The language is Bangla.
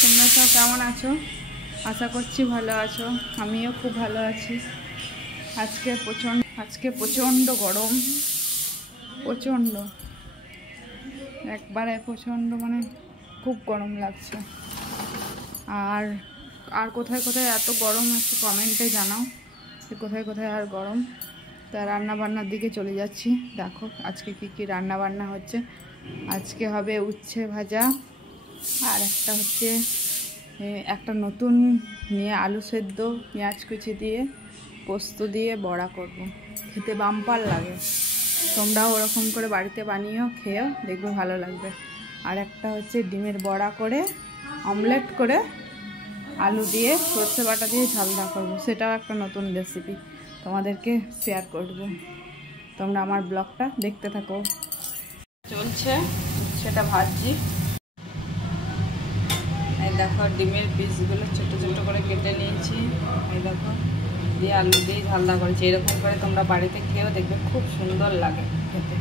তোমরা সব কেমন আছো? আশা করছি ভালো আছো। আমিও খুব ভালো আছি। আজকে প্রচণ্ড গরম, প্রচণ্ড একবারে প্রচণ্ড, মানে খুব গরম লাগছে। আর আর কোথায় কোথায় এত গরম একটু কমেন্টে জানাও যে কোথায় কোথায় আর গরম। তা রান্নাবান্নার দিকে চলে যাচ্ছি। দেখো আজকে কি কি রান্নাবান্না হচ্ছে। আজকে হবে উচ্ছে ভাজা, আর একটা হচ্ছে একটা নতুন নিয়ে আলু সেদ্ধ পেঁয়াজ কুচি দিয়ে পোস্ত দিয়ে বড়া করব। খেতে বাম্পার লাগে। তোমরাও ওরকম করে বাড়িতে বানিয়েও খেয়েও দেখবে ভালো লাগবে। আর একটা হচ্ছে ডিমের বড়া করে অমলেট করে আলু দিয়ে সর্ষে বাটা দিয়ে ঝালদা করবো। সেটাও একটা নতুন রেসিপি, তোমাদেরকে শেয়ার করব। তোমরা আমার ব্লগটা দেখতে থাকো। চলছে, সেটা ভাজছি। এই দেখো ডিমের পিসগুলো ছোটো ছোটো করে কেটে নিয়েছি। এই দেখো দিয়ে আলু দিয়ে ঝালদা করেছি। এরকম করে তোমরা বাড়িতে খেয়েও দেখবে খুব সুন্দর লাগে খেতে।